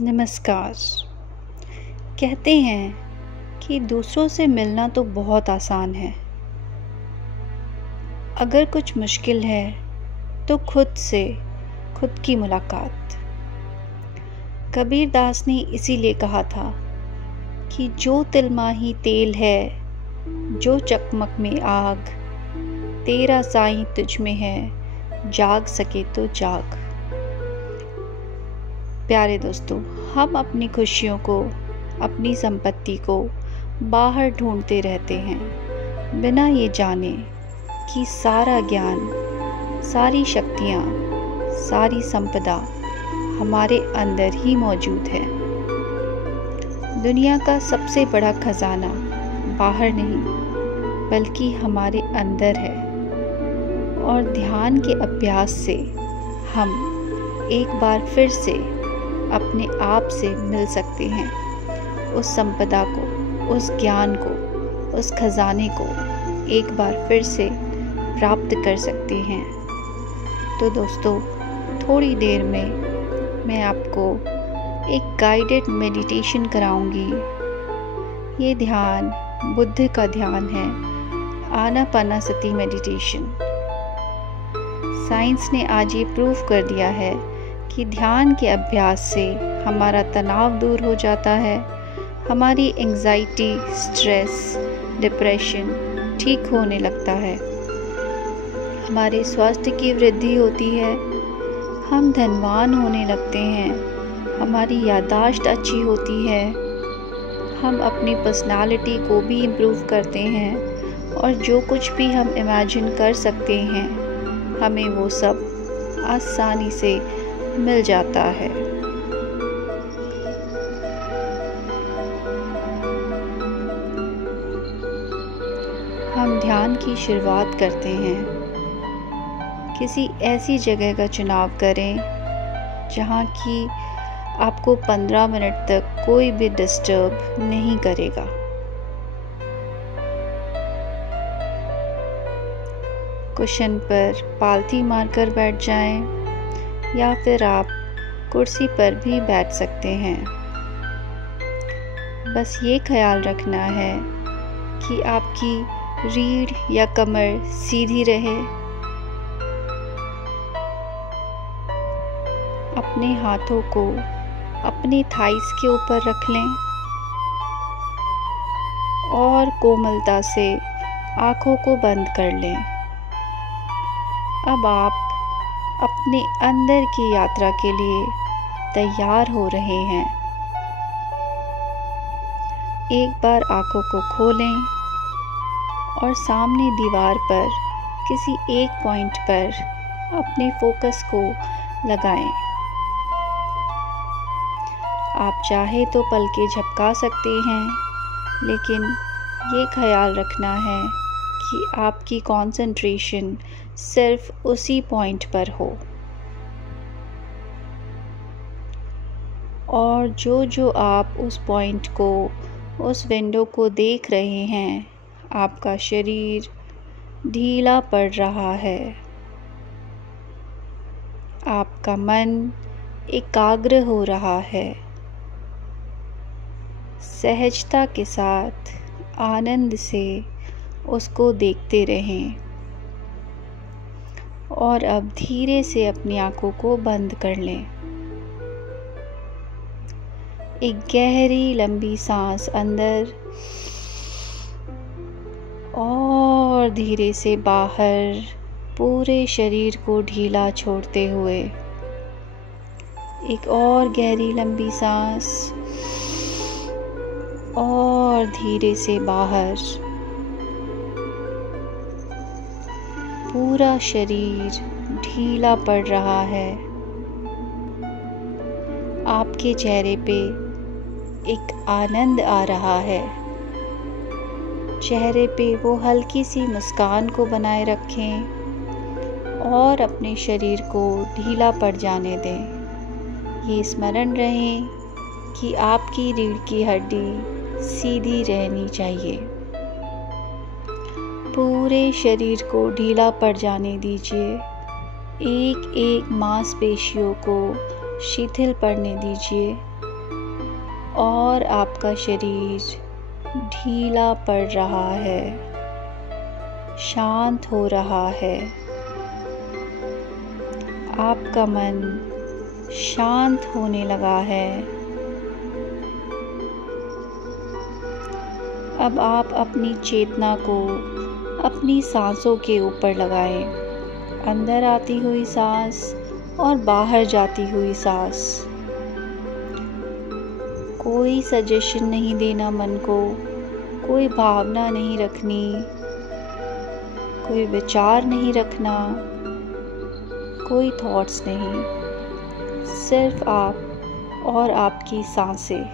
नमस्कार। कहते हैं कि दूसरों से मिलना तो बहुत आसान है। अगर कुछ मुश्किल है तो खुद से खुद की मुलाकात। कबीर दास ने इसीलिए कहा था कि जो तिलमाही तेल है, जो चकमक में आग, तेरा साईं तुझ में है, जाग सके तो जाग। प्यारे दोस्तों, हम अपनी खुशियों को, अपनी संपत्ति को बाहर ढूंढते रहते हैं, बिना ये जाने कि सारा ज्ञान, सारी शक्तियाँ, सारी संपदा हमारे अंदर ही मौजूद है। दुनिया का सबसे बड़ा खजाना बाहर नहीं, बल्कि हमारे अंदर है। और ध्यान के अभ्यास से हम एक बार फिर से अपने आप से मिल सकते हैं। उस संपदा को, उस ज्ञान को, उस खजाने को एक बार फिर से प्राप्त कर सकते हैं। तो दोस्तों, थोड़ी देर में मैं आपको एक गाइडेड मेडिटेशन कराऊंगी। ये ध्यान बुद्ध का ध्यान है, आनापानसति मेडिटेशन। साइंस ने आज ये प्रूव कर दिया है कि ध्यान के अभ्यास से हमारा तनाव दूर हो जाता है, हमारी एंजाइटी, स्ट्रेस, डिप्रेशन ठीक होने लगता है, हमारे स्वास्थ्य की वृद्धि होती है, हम धनवान होने लगते हैं, हमारी याददाश्त अच्छी होती है, हम अपनी पर्सनालिटी को भी इम्प्रूव करते हैं और जो कुछ भी हम इमेजिन कर सकते हैं, हमें वो सब आसानी से मिल जाता है। हम ध्यान की शुरुआत करते हैं। किसी ऐसी जगह का चुनाव करें जहाँ की आपको 15 मिनट तक कोई भी डिस्टर्ब नहीं करेगा। कुशन पर पालथी मारकर बैठ जाएं, या फिर आप कुर्सी पर भी बैठ सकते हैं। बस ये ख्याल रखना है कि आपकी रीढ़ या कमर सीधी रहे। अपने हाथों को अपने थाइस के ऊपर रख लें और कोमलता से आँखों को बंद कर लें। अब आप अपने अंदर की यात्रा के लिए तैयार हो रहे हैं। एक बार आँखों को खोलें और सामने दीवार पर किसी एक पॉइंट पर अपने फोकस को लगाएं। आप चाहे तो पलकें झपका सकते हैं, लेकिन ये ख्याल रखना है कि आपकी कंसंट्रेशन सिर्फ उसी पॉइंट पर हो। और जो आप उस पॉइंट को, उस विंडो को देख रहे हैं, आपका शरीर ढीला पड़ रहा है। आपका मन एकाग्र हो रहा है। सहजता के साथ, आनंद से उसको देखते रहें। और अब धीरे से अपनी आँखों को बंद कर लें। एक गहरी लंबी सांस अंदर और धीरे से बाहर, पूरे शरीर को ढीला छोड़ते हुए। एक और गहरी लंबी सांस और धीरे से बाहर। पूरा शरीर ढीला पड़ रहा है। आपके चेहरे पे एक आनंद आ रहा है। चेहरे पे वो हल्की सी मुस्कान को बनाए रखें और अपने शरीर को ढीला पड़ जाने दें। ये स्मरण रहे कि आपकी रीढ़ की हड्डी सीधी रहनी चाहिए। पूरे शरीर को ढीला पड़ जाने दीजिए। एक एक मांसपेशियों को शिथिल पड़ने दीजिए। और आपका शरीर ढीला पड़ रहा है, शांत हो रहा है। आपका मन शांत होने लगा है। अब आप अपनी चेतना को अपनी सांसों के ऊपर लगाएं। अंदर आती हुई सांस और बाहर जाती हुई सांस। कोई सजेशन नहीं देना मन को, कोई भावना नहीं रखनी, कोई विचार नहीं रखना, कोई थॉट्स नहीं, सिर्फ आप और आपकी सांसें।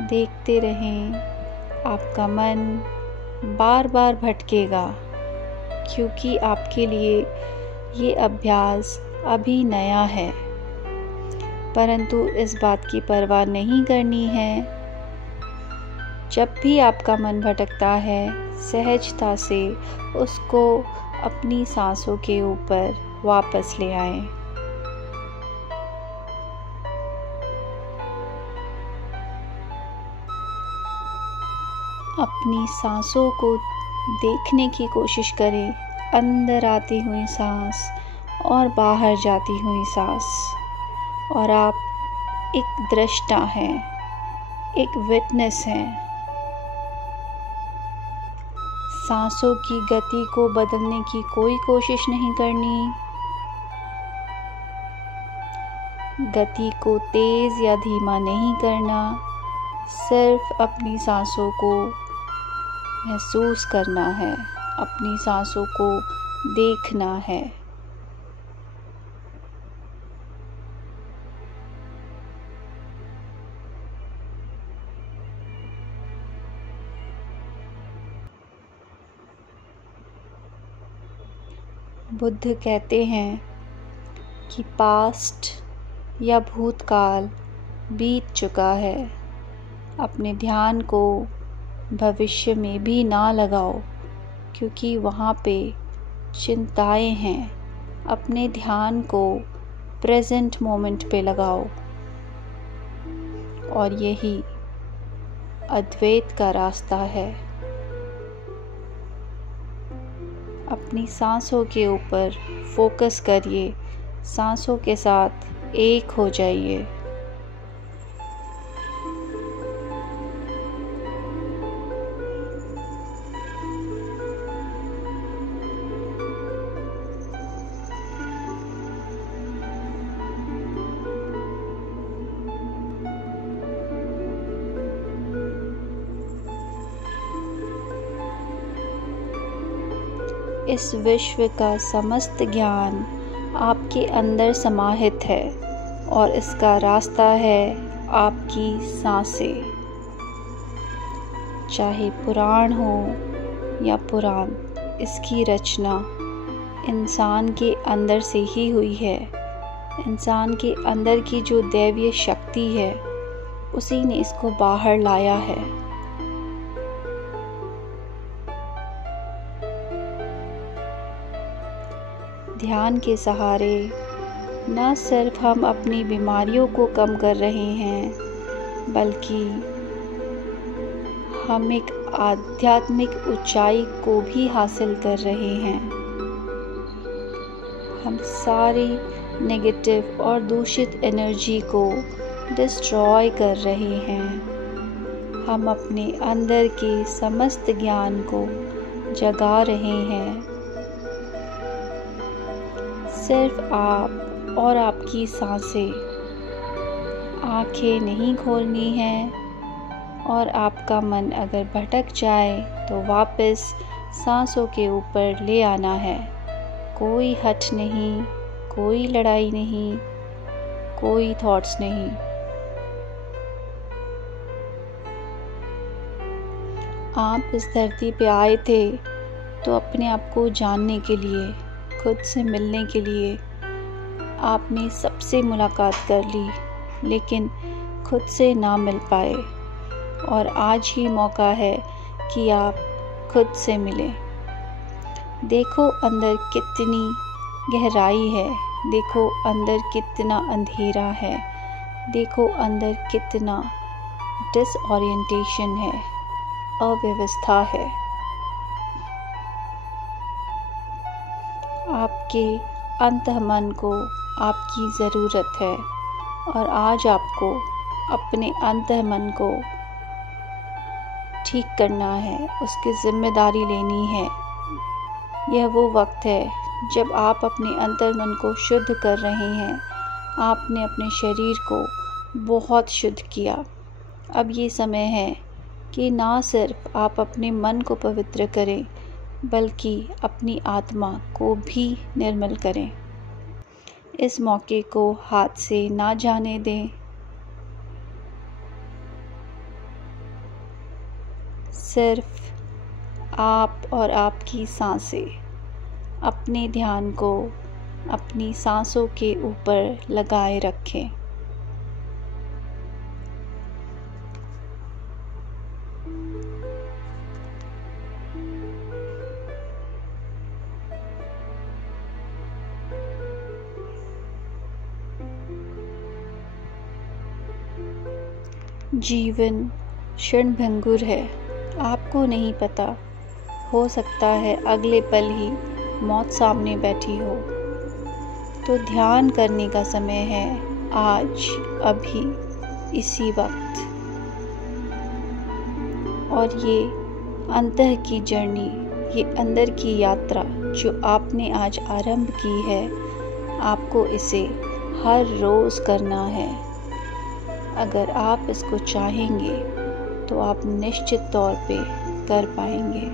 देखते रहें, आपका मन बार बार भटकेगा क्योंकि आपके लिए ये अभ्यास अभी नया है। परंतु इस बात की परवाह नहीं करनी है। जब भी आपका मन भटकता है, सहजता से उसको अपनी सांसों के ऊपर वापस ले आएं। अपनी सांसों को देखने की कोशिश करें, अंदर आती हुई सांस और बाहर जाती हुई सांस। और आप एक दृष्टा हैं, एक विटनेस हैं। सांसों की गति को बदलने की कोई कोशिश नहीं करनी। गति को तेज या धीमा नहीं करना, सिर्फ अपनी सांसों को महसूस करना है, अपनी सांसों को देखना है। बुद्ध कहते हैं कि पास्ट या भूतकाल बीत चुका है। अपने ध्यान को भविष्य में भी ना लगाओ क्योंकि वहाँ पे चिंताएं हैं। अपने ध्यान को प्रेजेंट मोमेंट पे लगाओ और यही अद्वैत का रास्ता है। अपनी सांसों के ऊपर फोकस करिए, सांसों के साथ एक हो जाइए। इस विश्व का समस्त ज्ञान आपके अंदर समाहित है और इसका रास्ता है आपकी सांसें। चाहे पुराण हो या पुराण, इसकी रचना इंसान के अंदर से ही हुई है। इंसान के अंदर की जो दैवीय शक्ति है, उसी ने इसको बाहर लाया है। ध्यान के सहारे न सिर्फ हम अपनी बीमारियों को कम कर रहे हैं, बल्कि हम एक आध्यात्मिक ऊंचाई को भी हासिल कर रहे हैं। हम सारी नेगेटिव और दूषित एनर्जी को डिस्ट्रॉय कर रहे हैं। हम अपने अंदर के समस्त ज्ञान को जगा रहे हैं। सिर्फ आप और आपकी सांसें। आंखें नहीं खोलनी हैं और आपका मन अगर भटक जाए तो वापस सांसों के ऊपर ले आना है। कोई हट नहीं, कोई लड़ाई नहीं, कोई थॉट्स नहीं। आप इस धरती पे आए थे तो अपने आप को जानने के लिए, खुद से मिलने के लिए। आपने सबसे मुलाकात कर ली, लेकिन खुद से ना मिल पाए। और आज ही मौका है कि आप खुद से मिलें। देखो अंदर कितनी गहराई है, देखो अंदर कितना अंधेरा है, देखो अंदर कितना डिसओरिएंटेशन है, अव्यवस्था है। आपके अंतर्मन को आपकी ज़रूरत है और आज आपको अपने अंतर्मन को ठीक करना है, उसकी जिम्मेदारी लेनी है। यह वो वक्त है जब आप अपने अंतर्मन को शुद्ध कर रहे हैं। आपने अपने शरीर को बहुत शुद्ध किया। अब ये समय है कि ना सिर्फ आप अपने मन को पवित्र करें बल्कि अपनी आत्मा को भी निर्मल करें। इस मौके को हाथ से ना जाने दें। सिर्फ आप और आपकी सांसें, अपने ध्यान को अपनी सांसों के ऊपर लगाए रखें। जीवन क्षणभंगुर है, आपको नहीं पता, हो सकता है अगले पल ही मौत सामने बैठी हो। तो ध्यान करने का समय है, आज, अभी, इसी वक्त। और ये अंतः की जर्नी, ये अंदर की यात्रा जो आपने आज आरंभ की है, आपको इसे हर रोज़ करना है। अगर आप इसको चाहेंगे तो आप निश्चित तौर पे कर पाएंगे।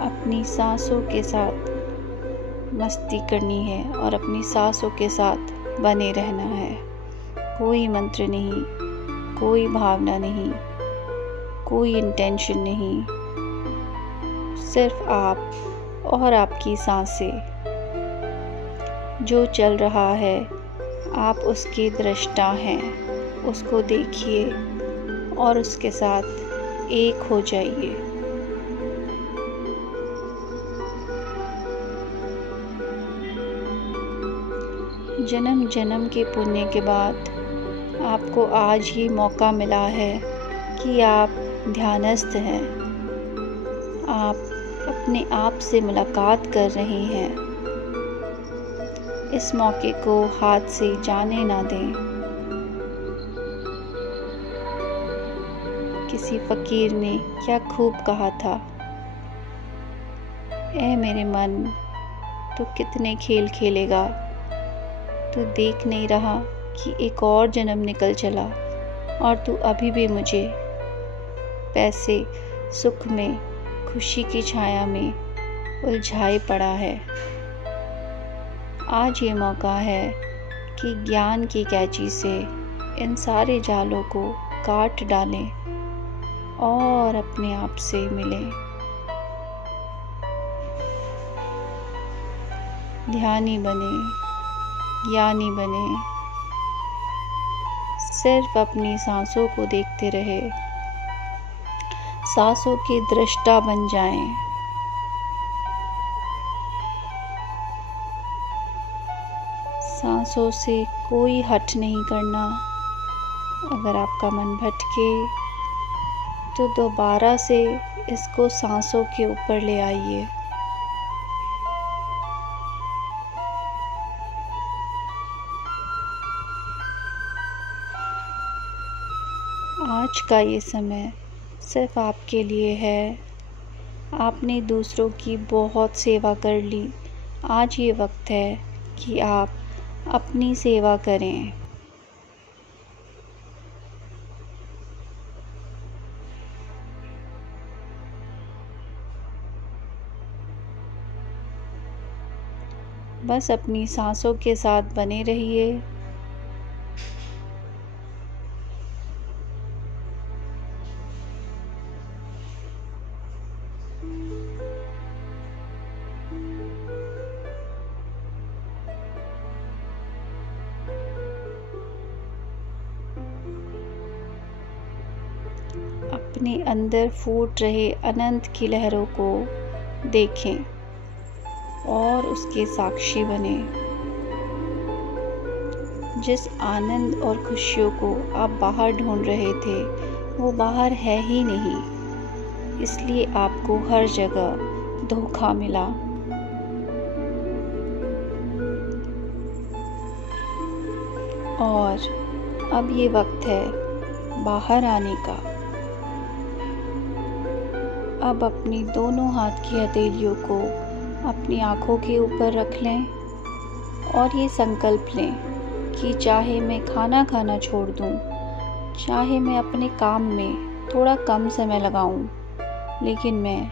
अपनी सांसों के साथ मस्ती करनी है और अपनी सांसों के साथ बने रहना है। कोई मंत्र नहीं, कोई भावना नहीं, कोई इंटेंशन नहीं, सिर्फ आप और आपकी सांसें। जो चल रहा है आप उसके दृष्टा हैं, उसको देखिए और उसके साथ एक हो जाइए। जन्म जन्म के पुण्य के बाद आपको आज ये मौका मिला है कि आप ध्यानस्थ हैं, आप अपने आप से मुलाकात कर रहे हैं। इस मौके को हाथ से जाने ना दें। किसी फकीर ने क्या खूब कहा था, ऐ मेरे मन, तू कितने खेल खेलेगा, तू देख नहीं रहा कि एक और जन्म निकल चला और तू अभी भी मुझे पैसे, सुख में, खुशी की छाया में उलझाए पड़ा है। आज ये मौका है कि ज्ञान की कैंची से इन सारे जालों को काट डालें और अपने आप से मिलें। ध्यानी बने, ज्ञानी बने, सिर्फ अपनी सांसों को देखते रहे, सांसों के दृष्टा बन जाएं। सांसों से कोई हट नहीं करना। अगर आपका मन भटके तो दोबारा से इसको सांसों के ऊपर ले आइए। आज का ये समय सिर्फ आपके लिए है। आपने दूसरों की बहुत सेवा कर ली। आज ये वक्त है कि आप अपनी सेवा करें। बस अपनी सांसों के साथ बने रहिए। अपने अंदर फूट रहे अनंत की लहरों को देखें। और उसके साक्षी बने। जिस आनंद और खुशियों को आप बाहर ढूंढ रहे थे वो बाहर है ही नहीं, इसलिए आपको हर जगह धोखा मिला। और अब ये वक्त है बाहर आने का। अब अपनी दोनों हाथ की हथेलियों को अपनी आँखों के ऊपर रख लें और ये संकल्प लें कि चाहे मैं खाना खाना छोड़ दूं, चाहे मैं अपने काम में थोड़ा कम समय लगाऊं, लेकिन मैं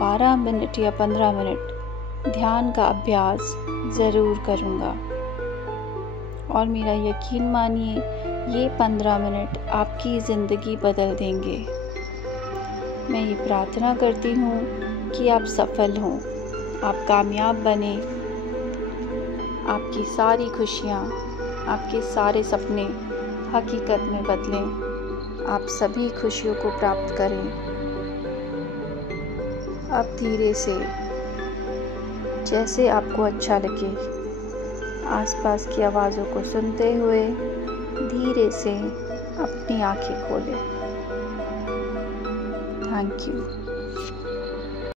12 मिनट या 15 मिनट ध्यान का अभ्यास ज़रूर करूंगा। और मेरा यकीन मानिए, ये 15 मिनट आपकी ज़िंदगी बदल देंगे। मैं ये प्रार्थना करती हूँ कि आप सफल हों, आप कामयाब बने, आपकी सारी खुशियाँ, आपके सारे सपने हकीकत में बदलें, आप सभी खुशियों को प्राप्त करें। अब धीरे से, जैसे आपको अच्छा लगे, आसपास की आवाज़ों को सुनते हुए धीरे से अपनी आंखें खोलें। Thank you.